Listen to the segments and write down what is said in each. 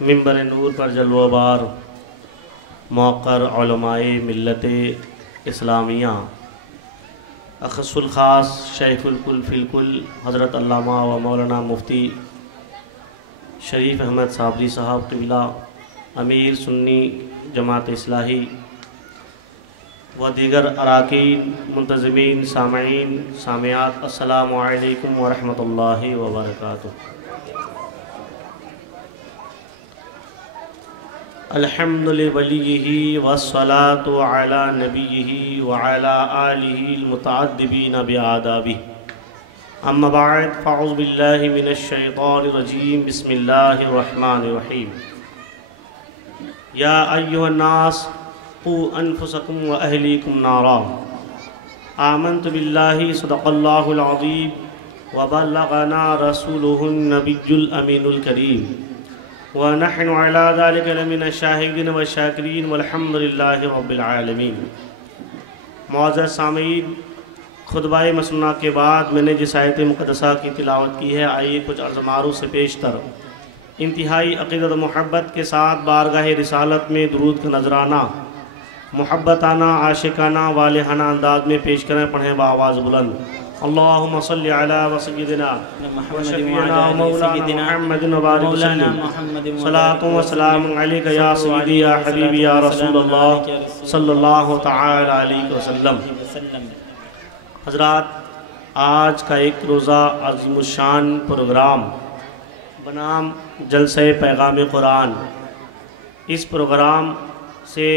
منبر نور پر جلوہ بار موقر علماء ملت اسلامیہ اخص الخاص شیخ الکل فی الکل حضرت علامہ و مولانا مفتی شریف احمد صابری صاحب قبلہ امیر سنی جماعت اصلاحی و دیگر اراکین منتظمین سامعین سامعات السلام علیکم ورحمۃ اللہ وبرکاتہ۔ الحمد لولیہ والصلاة علی نبیہ وعلی آلہ المتعدبین بآدابہ، اما بعد فاعوذ باللہ من الشیطان الرجیم، بسم اللہ الرحمن الرحیم۔ یا ایہا الناس قوا انفسکم واہلیکم نارا، آمنت باللہ صدق اللہ العظیم وبلغنا رسولہ النبی الامین الکریم ونحن على ذلك لمن الشاہدین والشاکرین والحمد للہ رب العالمین۔ معزز سامعین، خطبہ مسنونہ کے بعد میں نے جس آیت مقدسہ کی تلاوت کی ہے، آئیے کچھ عرض معروف سے پیشتر انتہائی عقیدت و محبت کے ساتھ بارگاہ رسالت میں درود کا نذرانہ محبتانہ عاشقانہ والہانہ انداز میں پیش کریں۔ پڑھیں بآواز بلند، اللہم صلی علی وسیدنا وشفینا مولانا محمد وبارک وسلم، صلاة و سلام علیکہ یا سیدی یا حبیبی یا رسول اللہ صلی اللہ تعالی علیہ وسلم۔ حضرات، آج کا ایک روزہ عظیم الشان پروگرام بنام جلسہ پیغام قرآن، اس پروگرام سے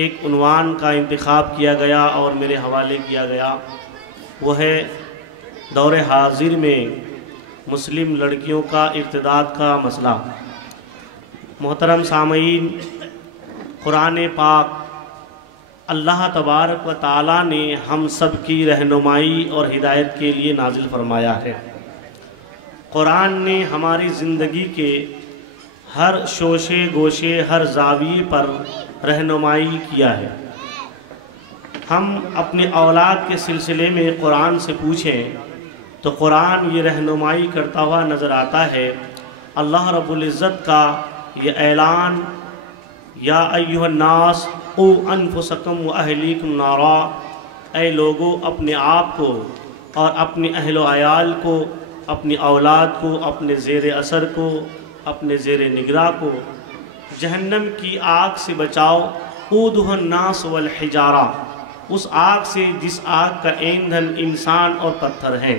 ایک عنوان کا انتخاب کیا گیا اور میرے حوالے کیا گیا، وہ ہے دور حاضر میں مسلم لڑکیوں کا ارتداد کا مسئلہ۔ محترم سامعین، قرآن پاک اللہ تبارک و تعالیٰ نے ہم سب کی رہنمائی اور ہدایت کے لیے نازل فرمایا ہے۔ قرآن نے ہماری زندگی کے ہر شوشے گوشے ہر زاویے پر رہنمائی کیا ہے۔ ہم اپنے اولاد کے سلسلے میں قرآن سے پوچھیں تو قرآن یہ رہنمائی کرتا ہوا نظر آتا ہے۔ اللہ رب العزت کا یہ اعلان، یا ایہا الناس قوا انفسکم واہلیکم نارا، اے لوگو اپنے آپ کو اور اپنے اہل و عیال کو، اپنی اولاد کو، اپنے زیر اثر کو، اپنے زیر نگراں کو جہنم کی آگ سے بچاؤ۔ قودھا الناس والحجارہ، اس آگ سے جس آگ کا ایندھن انسان اور پتھر ہیں۔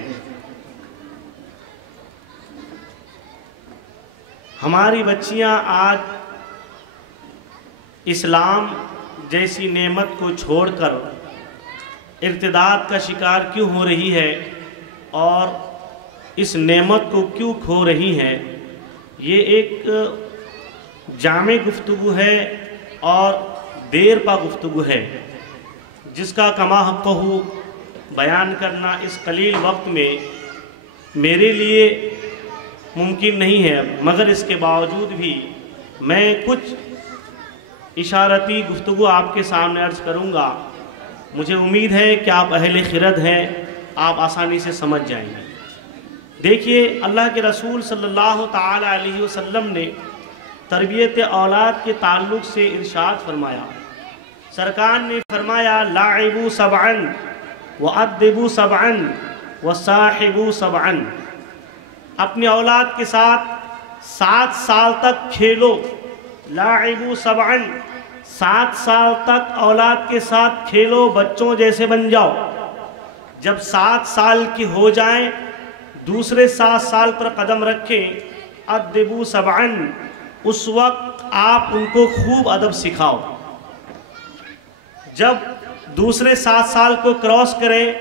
ہماری بچیاں آج اسلام جیسی نعمت کو چھوڑ کر ارتداد کا شکار کیوں ہو رہی ہے اور اس نعمت کو کیوں کھو رہی ہیں، یہ ایک جامع گفتگو ہے اور دیر پا گفتگو ہے، جس کا کما حقہ بیان کرنا اس قلیل وقت میں میرے لیے ممکن نہیں ہے، مگر اس کے باوجود بھی میں کچھ اشارتی گفتگو آپ کے سامنے عرض کروں گا۔ مجھے امید ہے کہ آپ اہل خرد ہیں، آپ آسانی سے سمجھ جائیں گے۔ دیکھیے، اللہ کے رسول صلی اللہ تعالی علیہ وسلم نے تربیت اولاد کے تعلق سے ارشاد فرمایا۔ سرکار نے فرمایا، لاعبوا سبعا وادبوا سبعا وصاحبوا سبعا، اپنی اولاد کے ساتھ 7 سال تک کھیلو۔ لاعبوا سبعا، 7 سال تک اولاد کے ساتھ کھیلو، بچوں جیسے بن جاؤ۔ جب 7 سال کی ہو جائیں، دوسرے 7 سال پر قدم رکھیں۔ ادبوا سبعا، اس وقت آپ ان کو خوب ادب سکھاؤ۔ جب دوسرے 7 سال کو کراس کریں،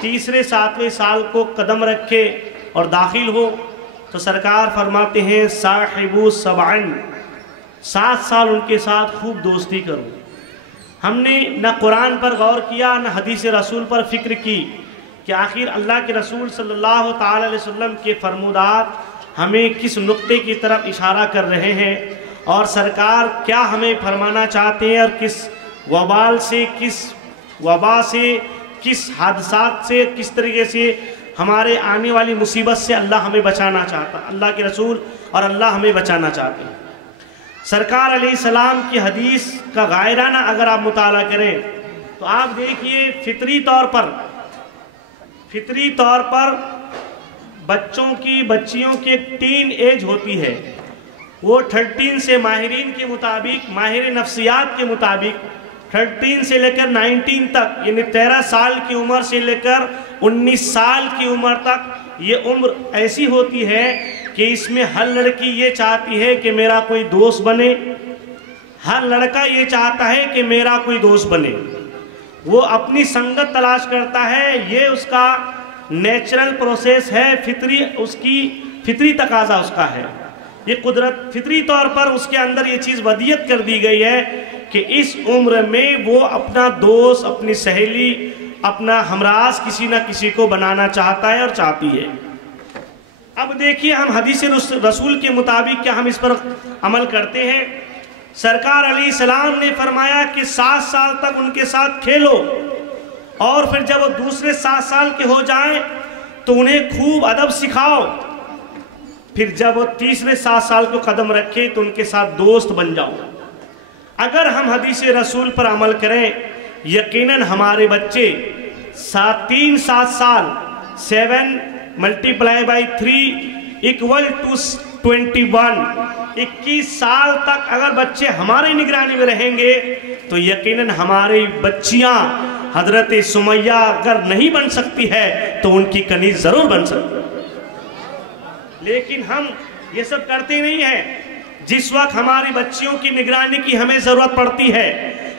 تیسرے 7ویں سال کو قدم رکھے اور داخل ہو، تو سرکار فرماتے ہیں صاحبوا سبعا، 7 سال ان کے ساتھ خوب دوستی کرو۔ ہم نے نہ قرآن پر غور کیا نہ حدیث رسول پر فکر کی کہ آخر اللہ کے رسول صلی اللہ تعالی علیہ وسلم کے فرمودات ہمیں کس نقطے کی طرف اشارہ کر رہے ہیں، اور سرکار کیا ہمیں فرمانا چاہتے ہیں، اور کس وبال سے، کس وبا سے، کس حادثات سے کس طریقے سے ہمارے آنے والی مصیبت سے اللہ ہمیں بچانا چاہتا، اللہ کے رسول اور اللہ ہمیں بچانا چاہتے ہیں۔ سرکار علیہ السلام کی حدیث کا غائرانہ اگر آپ مطالعہ کریں تو آپ دیکھیے فطری طور پر بچیوں کی ایک ٹین ایج ہوتی ہے، وہ 13 سے ماہرین کے مطابق، ماہر نفسیات کے مطابق 13 سے لے کر 19 تک، یعنی 13 سال کی عمر سے لے کر 19 سال کی عمر تک یہ عمر ایسی ہوتی ہے کہ اس میں ہر لڑکی یہ چاہتی ہے کہ میرا کوئی دوست بنے، ہر لڑکا یہ چاہتا ہے کہ میرا کوئی دوست بنے، وہ اپنی سنگت تلاش کرتا ہے، یہ اس کا نیچرل پروسیس ہے، فطری تقاضا اس کا ہے، یہ قدرت فطری طور پر اس کے اندر یہ چیز ودیت کر دی گئی ہے کہ اس عمر میں وہ اپنا دوست، اپنی سہیلی، اپنا ہمراز کسی نہ کسی کو بنانا چاہتا ہے اور چاہتی ہے۔ اب دیکھیے ہم حدیث رسول کے مطابق کیا ہم اس پر عمل کرتے ہیں۔ سرکار علیہ السلام نے فرمایا کہ 7 سال تک ان کے ساتھ کھیلو، اور پھر جب وہ دوسرے 7 سال کے ہو جائیں تو انہیں خوب ادب سکھاؤ، پھر جب وہ تیسرے 7 سال کو قدم رکھے تو ان کے ساتھ دوست بن جاؤ۔ اگر ہم حدیث رسول پر عمل کریں یقیناً ہمارے بچے 3 7 سال 7 × 3 = 21 21 سال تک اگر بچے ہماری نگرانی میں رہیں گے تو یقیناً ہماری بچیاں حضرت سمیہ اگر نہیں بن سکتی ہے تو ان کی کنیز ضرور بن سکتی ہے۔ لیکن ہم یہ سب کرتے نہیں ہیں۔ جس وقت ہماری بچیوں کی نگرانی کی ہمیں ضرورت پڑتی ہے،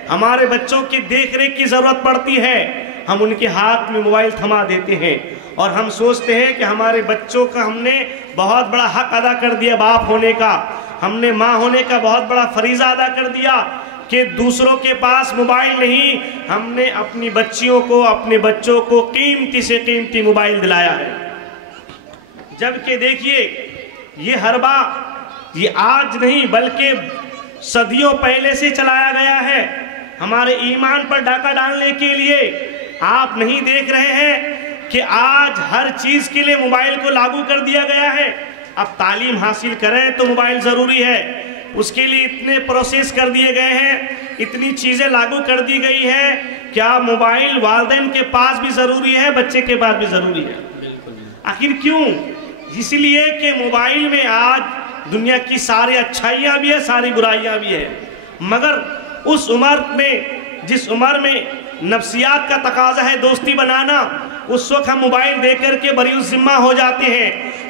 ہمارے بچوں کی دیکھ ریکھ کی ضرورت پڑتی ہے، ہم ان کے ہاتھ میں موبائل تھما دیتے ہیں اور ہم سوچتے ہیں کہ ہمارے بچوں کا ہم نے بہت بڑا حق ادا کر دیا، باپ ہونے کا، ہم نے ماں ہونے کا بہت بڑا فریضہ ادا کر دیا کہ دوسروں کے پاس موبائل نہیں، ہم نے اپنی بچیوں کو، اپنے بچوں کو قیمتی سے قیمتی موبائل دلایا ہے۔ جبکہ دیکھیے یہ حربہ یہ آج نہیں بلکہ صدیوں پہلے سے چلایا گیا ہے ہمارے ایمان پر ڈاکہ ڈالنے کے لیے۔ آپ نہیں دیکھ رہے ہیں کہ آج ہر چیز کے لیے موبائل کو لاگو کر دیا گیا ہے۔ اب تعلیم حاصل کریں تو موبائل ضروری ہے، اس کے لیے اتنے پروسیس کر دیے گئے ہیں، اتنی چیزیں لاگو کر دی گئی ہیں، کیا موبائل والدین کے پاس بھی ضروری ہے، بچے کے پاس بھی ضروری ہے؟ آخر کیوں؟ اس لیے کہ موبائل میں آج دنیا کی ساری اچھائیاں بھی ہیں، ساری برائیاں بھی ہیں، مگر اس عمر میں جس عمر میں نفسیات کا تقاضا ہے دوستی بنانا، اس وقت ہم موبائل دیکھ کر کے بری الذمہ ہو جاتے ہیں،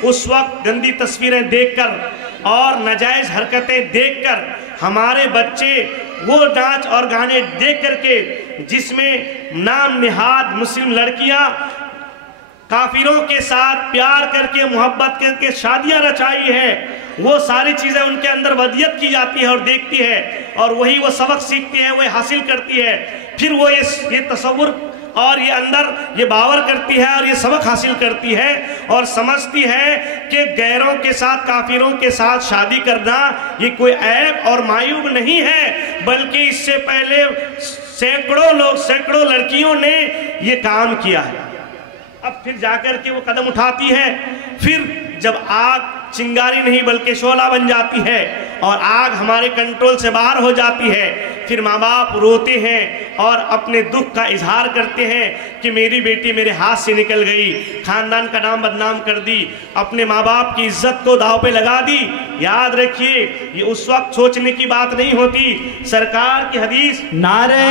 اس وقت گندی تصویریں دیکھ کر اور ناجائز حرکتیں دیکھ کر ہمارے بچے وہ ناچ اور گانے دیکھ کر کے جس میں نام نہاد مسلم لڑکیاں کافروں کے ساتھ پیار کر کے محبت کر کے شادیاں رچائی ہے، وہ ساری چیزیں ان کے اندر ودیت کی جاتی ہے اور دیکھتی ہے، اور وہی وہ سبق سیکھتی ہے، وہ حاصل کرتی ہے، پھر وہ یہ تصور اور یہ اندر یہ باور کرتی ہے اور یہ سبق حاصل کرتی ہے اور سمجھتی ہے کہ غیروں کے ساتھ، کافروں کے ساتھ شادی کرنا یہ کوئی عیب اور معیوب نہیں ہے، بلکہ اس سے پہلے سینکڑوں لڑکیوں نے یہ کام کیا ہے۔ اب پھر جا کر کے وہ قدم اٹھاتی ہے، پھر جب آگ چنگاری نہیں بلکہ شعلہ بن جاتی ہے اور آگ ہمارے کنٹرول سے باہر ہو جاتی ہے، پھر ماں باپ روتے ہیں اور اپنے دکھ کا اظہار کرتے ہیں کہ میری بیٹی میرے ہاتھ سے نکل گئی، خاندان کا نام بدنام کر دی، اپنے ماں باپ کی عزت کو داؤ پہ لگا دی۔ یاد رکھیے یہ اس وقت سوچنے کی بات نہیں ہوتی۔ سرکار کی حدیث، نعرہ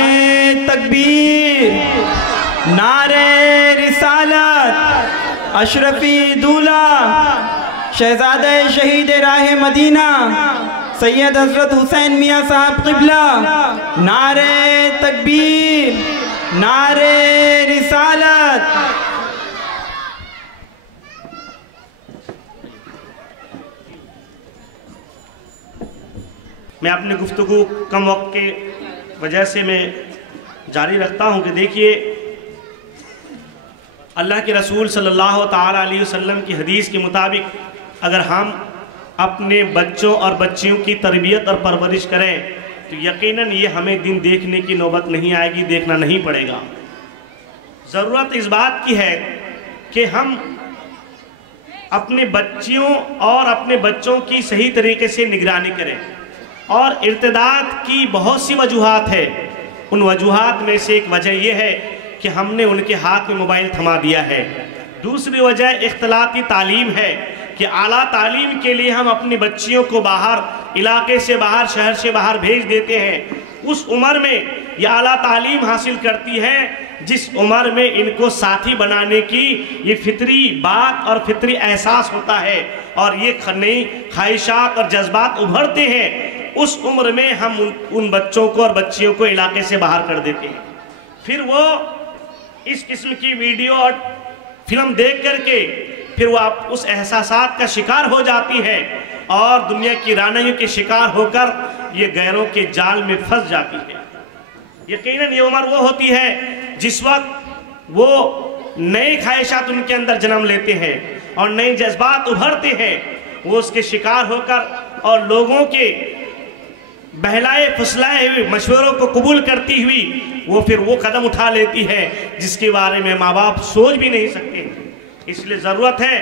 تکبیر، نعرہ رسالت، اشرفی دولہ، شہزادہ شہید راہ مدینہ سید حضرت حسین میاں صاحب قبلہ، نعرہ تکبیر، نعرہ رسالت۔ میں اپنے گفتگو کم وقت کے وجہ سے میں جاری رکھتا ہوں کہ دیکھیے اللہ کے رسول صلی اللہ تعالیٰ علیہ وسلم کی حدیث کے مطابق اگر ہم اپنے بچوں اور بچیوں کی تربیت اور پرورش کریں تو یقیناً یہ ہمیں دن دیکھنے کی نوبت نہیں آئے گی، دیکھنا نہیں پڑے گا۔ ضرورت اس بات کی ہے کہ ہم اپنے بچیوں اور اپنے بچوں کی صحیح طریقے سے نگرانی کریں. اور ارتداد کی بہت سی وجوہات ہے. ان وجوہات میں سے ایک وجہ یہ ہے کہ ہم نے ان کے ہاتھ میں موبائل تھما دیا ہے. دوسری وجہ اختلاطی تعلیم ہے کہ اعلیٰ تعلیم کے لیے ہم اپنی بچیوں کو باہر علاقے سے باہر شہر سے باہر بھیج دیتے ہیں. اس عمر میں یہ اعلیٰ تعلیم حاصل کرتی ہے جس عمر میں ان کو ساتھی بنانے کی یہ فطری بات اور فطری احساس ہوتا ہے اور یہ نئی خواہشات اور جذبات ابھرتے ہیں. اس عمر میں ہم ان بچوں کو اور بچیوں کو علاقے سے باہر کر دیتے ہیں. پھر وہ اس قسم کی ویڈیو اور فلم دیکھ کر کے پھر وہ اس احساسات کا شکار ہو جاتی ہے اور دنیا کی رانائیوں کے شکار ہو کر یہ غیروں کے جال میں پھنس جاتی ہے. یقیناً یہ عمر وہ ہوتی ہے جس وقت وہ نئے خواہشات ان کے اندر جنم لیتے ہیں اور نئے جذبات ابھرتے ہیں. وہ اس کے شکار ہو کر اور لوگوں کے بہلائے پھسلائے ہوئے مشوروں کو قبول کرتی ہوئی وہ پھر وہ قدم اٹھا لیتی ہے جس کے بارے میں ماں باپ سوچ بھی نہیں سکتے. اس لیے ضرورت ہے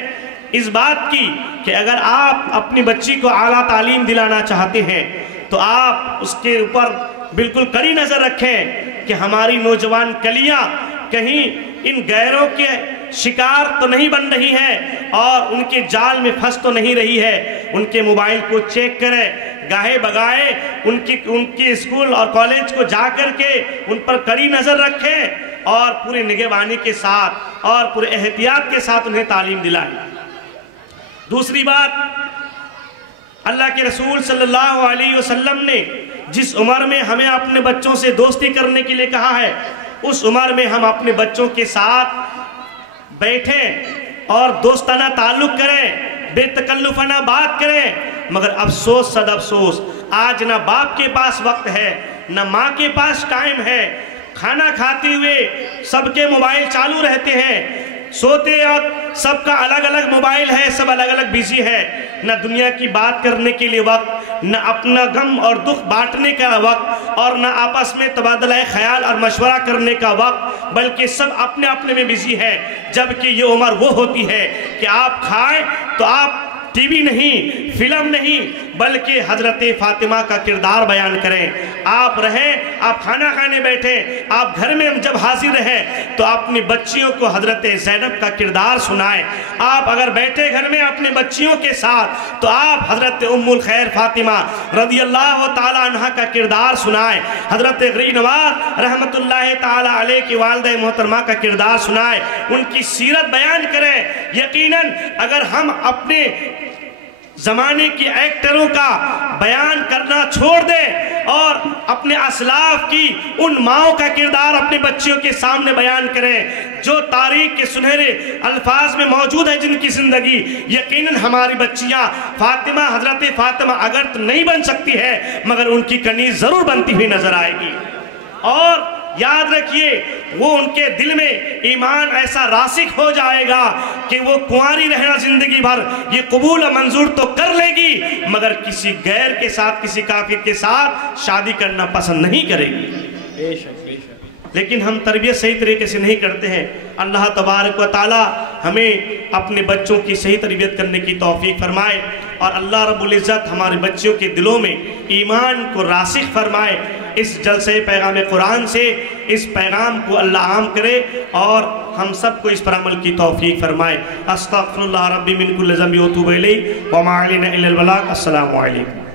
اس بات کی کہ اگر آپ اپنی بچی کو اعلیٰ تعلیم دلانا چاہتے ہیں تو آپ اس کے اوپر بالکل کڑی نظر رکھیں کہ ہماری نوجوان کلیاں کہیں ان غیروں کے شکار تو نہیں بن رہی ہے اور ان کے جال میں پھنس تو نہیں رہی ہے. ان کے موبائل کو چیک کریں, گاہے بگائے ان کی اسکول اور کالج کو جا کر کے ان پر کڑی نظر رکھیں اور پورے نگہبانی کے ساتھ اور پورے احتیاط کے ساتھ انہیں تعلیم دلائیں. دوسری بات, اللہ کے رسول صلی اللہ علیہ وسلم نے جس عمر میں ہمیں اپنے بچوں سے دوستی کرنے کے لیے کہا ہے اس عمر میں ہم اپنے بچوں کے ساتھ بیٹھیں اور دوستانہ تعلق کریں, بے تکلفانہ بات کریں. مگر افسوس صد افسوس آج نہ باپ کے پاس وقت ہے نہ ماں کے پاس ٹائم ہے. کھانا کھاتے ہوئے سب کے موبائل چالو رہتے ہیں, سوتے وقت سب کا الگ الگ موبائل ہے, سب الگ الگ بیزی ہے. نہ دنیا کی بات کرنے کے لیے وقت, نہ اپنا غم اور دکھ بانٹنے کا وقت اور نہ آپس میں تبادلہ خیال اور مشورہ کرنے کا وقت, بلکہ سب اپنے اپنے میں بیزی ہے. جبکہ یہ عمر وہ ہوتی ہے کہ آپ کھائیں تو آپ ٹی وی نہیں, فلم نہیں, بلکہ حضرت فاطمہ کا کردار بیان کریں. آپ رہیں, آپ کھانا کھانے بیٹھیں, آپ گھر میں جب حاضر رہیں تو اپنی بچیوں کو حضرت زینب کا کردار سنائیں. آپ اگر بیٹھے گھر میں اپنے بچیوں کے ساتھ تو آپ حضرت ام الخیر فاطمہ رضی اللہ تعالی عنہ کا کردار سنائیں. حضرت غرینوار رحمت اللہ تعالی علیہ کی والدہ محترمہ کا کردار سنائیں, ان کی سیرت بیان کریں. یقیناً اگر ہم اپنے زمانے کی ایکٹروں کا بیان کرنا چھوڑ دیں اور اپنے اسلاف کی ان ماؤں کا کردار اپنے بچیوں کے سامنے بیان کریں جو تاریخ کے سنہرے الفاظ میں موجود ہے جن کی زندگی, یقیناً ہماری بچیاں فاطمہ حضرت فاطمہ اگر تو نہیں بن سکتی ہے مگر ان کی کنیز ضرور بنتی ہوئی نظر آئے گی. اور یاد رکھیے وہ ان کے دل میں ایمان ایسا راسخ ہو جائے گا کہ وہ کنواری رہنا زندگی بھر یہ قبول و منظور تو کر لے گی مگر کسی غیر کے ساتھ, کسی کافر کے ساتھ شادی کرنا پسند نہیں کرے گی. بے شک بے شک. لیکن ہم تربیت صحیح طریقے سے نہیں کرتے ہیں. اللہ تبارک و تعالی ہمیں اپنے بچوں کی صحیح تربیت کرنے کی توفیق فرمائے اور اللہ رب العزت ہمارے بچوں کے دلوں میں ایمان کو راسخ فرمائے. اس جلسہ پیغام قرآن سے اس پیغام کو اللہ عام کرے اور ہم سب کو اس پر عمل کی توفیق فرمائے. استغفر اللہ ربی من کل ذنب و اتوب الیہ وما علینا الا البلاغ. السلام علیکم.